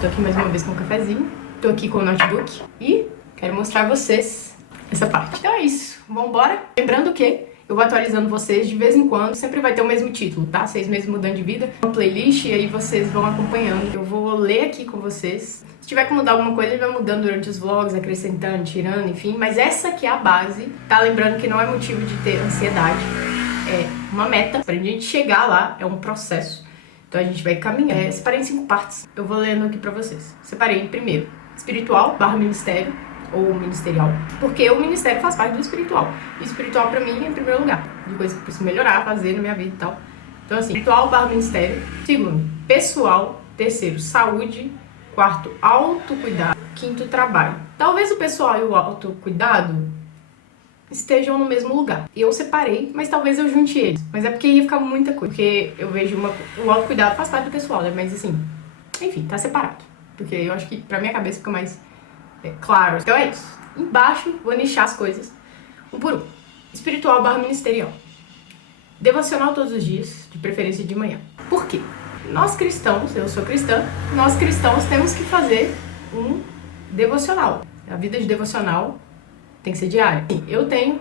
Tô aqui mais uma vez com um cafezinho, tô aqui com o notebook e quero mostrar a vocês essa parte. Então é isso, vambora. Lembrando que eu vou atualizando vocês de vez em quando, sempre vai ter o mesmo título, tá? 6 meses mudando de vida, uma playlist, e aí vocês vão acompanhando. Eu vou ler aqui com vocês. Se tiver que mudar alguma coisa, ele vai mudando durante os vlogs, acrescentando, tirando, enfim. Mas essa aqui é a base, tá? Lembrando que não é motivo de ter ansiedade, é uma meta. Pra gente chegar lá, é um processo. Então a gente vai caminhar. Separei em 5 partes. Eu vou lendo aqui pra vocês. Separei em primeiro, espiritual / ministério, ou ministerial, porque o ministério faz parte do espiritual. E espiritual pra mim é em primeiro lugar, de coisas que eu preciso melhorar, fazer na minha vida e tal. Então assim, espiritual / ministério. Segundo, pessoal. Terceiro, saúde. Quarto, autocuidado. Quinto, trabalho. Talvez o pessoal e o autocuidado estejam no mesmo lugar. Eu separei, mas talvez eu junte eles. Mas é porque ia ficar muita coisa, porque eu vejo o autocuidado faz parte do pessoal, né? Mas assim, enfim, tá separado. Porque eu acho que pra minha cabeça fica mais claro. Então é isso. Embaixo, vou nichar as coisas um por um. Espiritual / ministerial. Devocional todos os dias, de preferência de manhã. Por quê? Nós cristãos, eu sou cristã, nós cristãos temos que fazer um devocional. A vida de devocional tem que ser diária. Eu tenho,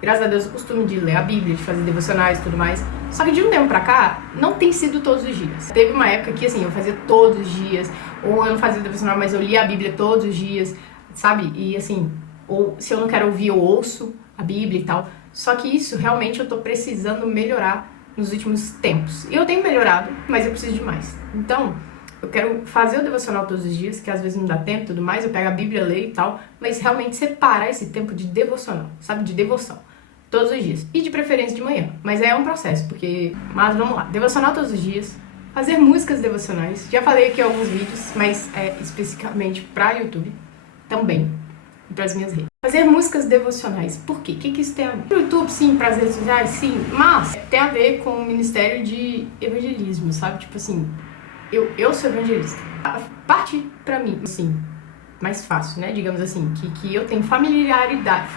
graças a Deus, o costume de ler a Bíblia, de fazer devocionais e tudo mais. Só que de um tempo pra cá, não tem sido todos os dias. Teve uma época que, assim, eu fazia todos os dias, ou eu não fazia devocional, mas eu lia a Bíblia todos os dias, sabe? E, assim, ou se eu não quero ouvir, eu ouço a Bíblia e tal. Só que isso, realmente, eu tô precisando melhorar nos últimos tempos. E eu tenho melhorado, mas eu preciso de mais. Então, eu quero fazer o devocional todos os dias, que às vezes não dá tempo e tudo mais, eu pego a Bíblia, leio e tal, mas realmente separar esse tempo de devocional, sabe? De devoção. Todos os dias. E de preferência de manhã. Mas é um processo, porque... Mas vamos lá. Devocional todos os dias. Fazer músicas devocionais. Já falei aqui em alguns vídeos, mas especificamente pra YouTube também. E pras minhas redes. Fazer músicas devocionais. Por quê? O que isso tem a ver? Pro YouTube, sim. Pras redes sociais, sim. Mas tem a ver com o ministério de evangelismo, sabe? Tipo assim, eu sou evangelista. A parte pra mim, assim, mais fácil, né? Digamos assim, que eu tenho familiaridade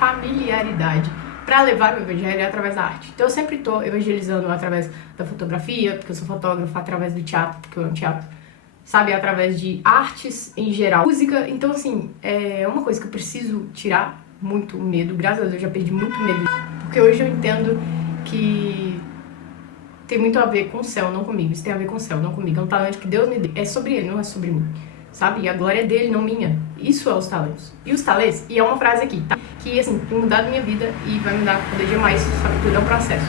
para levar o evangelho através da arte. Então eu sempre tô evangelizando através da fotografia, porque eu sou fotógrafa, através do teatro, porque eu amo teatro, sabe? Através de artes em geral. Música, então assim, é uma coisa que eu preciso tirar muito medo. Graças a Deus eu já perdi muito medo. Porque hoje eu entendo que tem muito a ver com o céu, não comigo. Isso tem a ver com o céu, não comigo. É um talento que Deus me deu. É sobre ele, não é sobre mim. Sabe? E a glória é dele, não minha. Isso é os talentos. E os talentos, e é uma frase aqui, tá? Que, assim, tem mudado minha vida e vai mudar cada dia mais, só que tudo é um processo.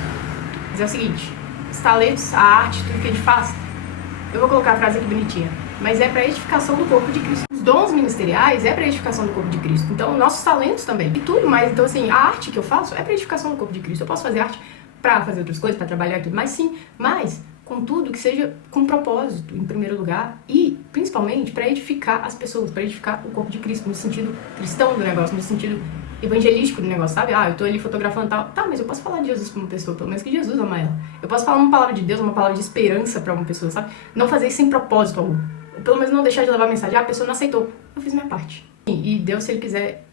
Mas é o seguinte, os talentos, a arte, tudo que a gente faz, eu vou colocar a frase aqui bonitinha, mas é pra edificação do corpo de Cristo. Os dons ministeriais é pra edificação do corpo de Cristo. Então, nossos talentos também. E tudo mais. Então, assim, a arte que eu faço é pra edificação do corpo de Cristo. Eu posso fazer arte pra fazer outras coisas, pra trabalhar e tudo mais, sim, mas... Contudo, que seja com propósito, em primeiro lugar, e principalmente para edificar as pessoas, para edificar o corpo de Cristo, no sentido cristão do negócio, no sentido evangelístico do negócio, sabe? Ah, eu tô ali fotografando e tal. Tá, mas eu posso falar de Jesus pra uma pessoa, pelo menos que Jesus ama ela. Eu posso falar uma palavra de Deus, uma palavra de esperança pra uma pessoa, sabe? Não fazer isso sem propósito algum. Ou pelo menos não deixar de levar a mensagem. Ah, a pessoa não aceitou. Eu fiz minha parte. E Deus, se Ele quiser,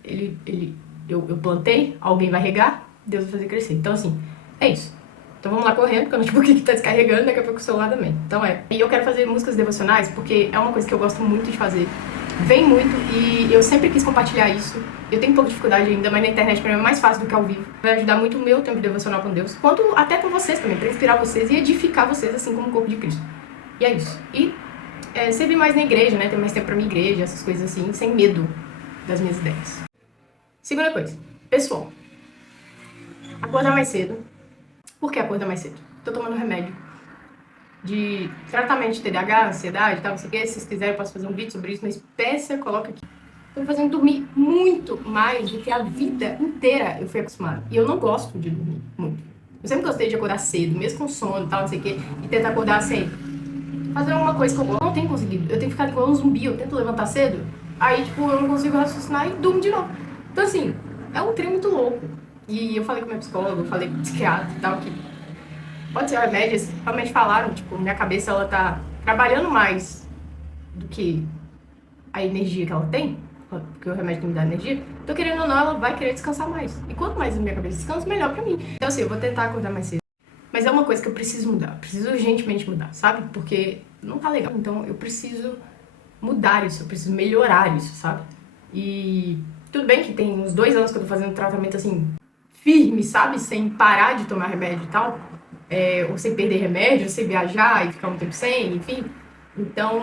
eu plantei, alguém vai regar, Deus vai fazer crescer. Então, assim, é isso. Então vamos lá correndo, porque o notebook que tá descarregando, daqui a pouco o celular também. Então E eu quero fazer músicas devocionais, porque é uma coisa que eu gosto muito de fazer. Vem muito, e eu sempre quis compartilhar isso. Eu tenho um pouco de dificuldade ainda, mas na internet pra mim é mais fácil do que ao vivo. Vai ajudar muito o meu tempo devocional com Deus, quanto até com vocês também, pra inspirar vocês e edificar vocês, assim como o corpo de Cristo. E é isso. E servir mais na igreja, né? Ter mais tempo pra minha igreja, essas coisas assim, sem medo das minhas ideias. Segunda coisa, pessoal. Acordar mais cedo. Por que acordar mais cedo? Tô tomando remédio de tratamento de TDAH, ansiedade e tal, não sei o que. Se vocês quiserem eu posso fazer um vídeo sobre isso, mas peça, coloca aqui. Tô me fazendo dormir muito mais do que a vida inteira eu fui acostumada. E eu não gosto de dormir muito. Eu sempre gostei de acordar cedo, mesmo com sono e tal, não sei o que, e tentar acordar assim, fazer alguma coisa que eu não tenho conseguido. Eu tenho que ficar igual um zumbi, eu tento levantar cedo, aí tipo, eu não consigo raciocinar e durmo de novo. Então assim, é um trem muito louco. E eu falei com meu psicólogo, eu falei com o psiquiatra e tal, que pode ser remédios, realmente falaram, tipo, minha cabeça ela tá trabalhando mais do que a energia que ela tem, porque o remédio me dá energia, então querendo ou não, ela vai querer descansar mais. E quanto mais a minha cabeça descansa, melhor pra mim. Então assim, eu vou tentar acordar mais cedo. Mas é uma coisa que eu preciso mudar, preciso urgentemente mudar, sabe? Porque não tá legal, então eu preciso mudar isso, eu preciso melhorar isso, sabe? E tudo bem que tem uns 2 anos que eu tô fazendo tratamento assim, firme, sabe? Sem parar de tomar remédio e tal. Ou sem perder remédio, sem viajar e ficar um tempo sem, enfim. Então,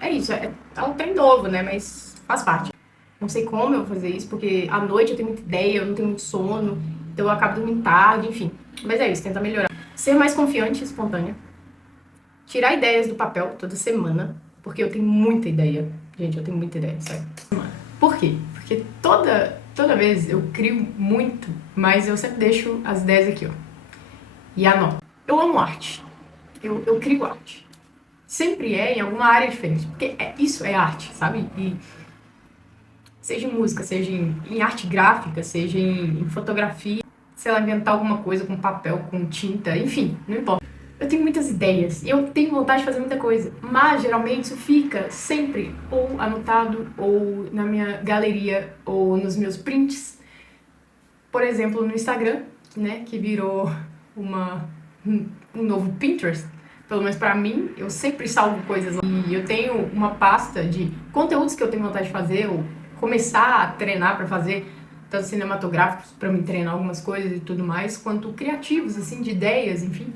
é isso. É um trem novo, né? Mas faz parte. Não sei como eu vou fazer isso, porque à noite eu tenho muita ideia, eu não tenho muito sono, então eu acabo dormindo tarde, enfim. Mas é isso, tentar melhorar. Ser mais confiante e espontânea. Tirar ideias do papel toda semana, porque eu tenho muita ideia. Gente, eu tenho muita ideia, sério. Por quê? Porque toda vez eu crio muito, mas eu sempre deixo as ideias aqui, ó. E anoto. Eu amo arte. Eu crio arte. Sempre em alguma área diferente, porque isso é arte, sabe? E seja em música, seja em arte gráfica, seja em fotografia, sei lá, inventar alguma coisa com papel, com tinta, enfim, não importa. Eu tenho muitas ideias e eu tenho vontade de fazer muita coisa, mas geralmente isso fica sempre ou anotado, ou na minha galeria, ou nos meus prints. Por exemplo, no Instagram, né, que virou um novo Pinterest. Pelo menos pra mim, eu sempre salvo coisas lá. E eu tenho uma pasta de conteúdos que eu tenho vontade de fazer, ou começar a treinar pra fazer, tanto cinematográficos pra me treinar algumas coisas e tudo mais, quanto criativos, assim, de ideias, enfim.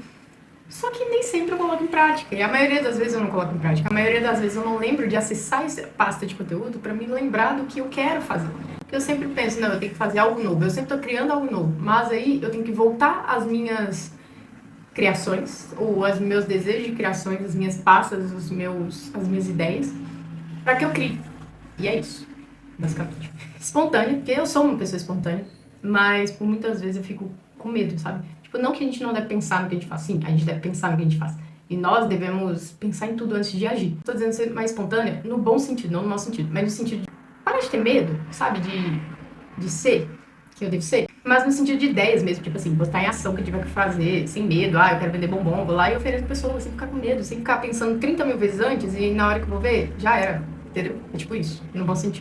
Só que nem sempre eu coloco em prática. E a maioria das vezes eu não coloco em prática. A maioria das vezes eu não lembro de acessar essa pasta de conteúdo pra me lembrar do que eu quero fazer. Porque eu sempre penso, não, eu tenho que fazer algo novo. Eu sempre tô criando algo novo. Mas aí eu tenho que voltar às minhas criações, ou aos meus desejos de criações, as minhas pastas, as minhas ideias, pra que eu crie. E é isso, basicamente. Espontânea, porque eu sou uma pessoa espontânea, mas por muitas vezes eu fico com medo, sabe? Tipo, não que a gente não deve pensar no que a gente faz, sim, a gente deve pensar no que a gente faz. E nós devemos pensar em tudo antes de agir. Tô dizendo ser mais espontânea no bom sentido, não no mau sentido, mas no sentido de parar de ter medo, sabe? De ser que eu devo ser. Mas no sentido de ideias mesmo, tipo assim, botar em ação o que eu tiver que fazer, sem medo. Eu quero vender bombom, vou lá e ofereço pra pessoa, sem ficar com medo, sem ficar pensando 30 mil vezes antes e na hora que eu vou ver, já era, entendeu? É tipo isso, no bom sentido.